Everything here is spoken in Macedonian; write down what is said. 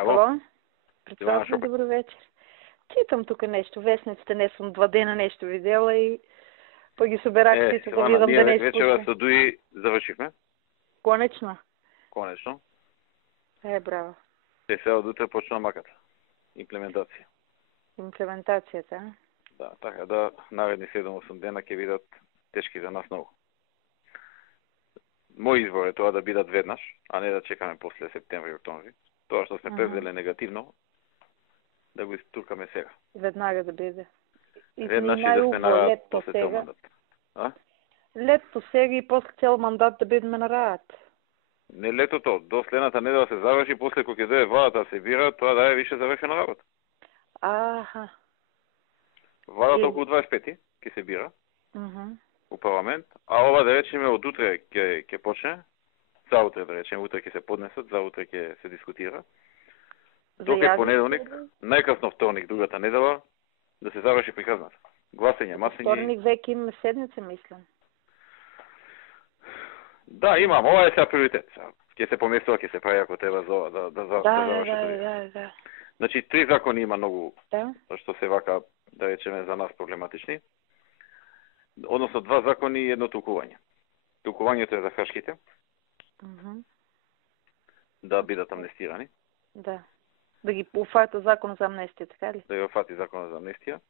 Ало? Ивана Председател, Шопа. добър вечер. Читам тук нещо, вестниците, не съм 2 дена нещо видела и пък ги събирах чисто да видам да не ние вечера изпусна. са Дуи завършихме. Конечно. Конечно. Браво. Те сега от утре почна маката. Имплементация. Имплементацията, а? Да, така да наредни 7-8 дена ќе бидат тешки за нас много. Мој избор е тоа да бидат веднаш, а не да чекаме после септември и октомври. Тоа што сме презеле негативно, да го изтуркаме сега. Веднага да биде. И Веднаш и да сме най-убаво на лето после цел сега. мандат. А? Лето сега и после цел мандат да бидеме на работа. Не летото, до следната недела се заврши, после кога ќе дойде владата да се бира, тоа да е више завршена работа. Аха. Владата околу 25 ќе се бира у парламент, а ова да речеме од утре ќе почне, за утре да речеме, утре ќе се поднесат, за утре ќе се дискутира. Док е понеделник, најкасно вторник, другата недела, да се заврши приказната. Гласење, масење. Вторник веќе имаме седмица, мислам. Да, имам. Ова е сега приоритет. Ќе се поместува, ќе се прави ако треба за ова да заврши. Да. Значи, 3 закони има многу, Да. што се вака, да речеме, за нас проблематични. Односно, 2 закони и едно толкување. Толкувањето е за хашките, да бидат амнестирани. Да. Да ги уфата закон за амнестија, така ли? Да ја фати законот за амнестија.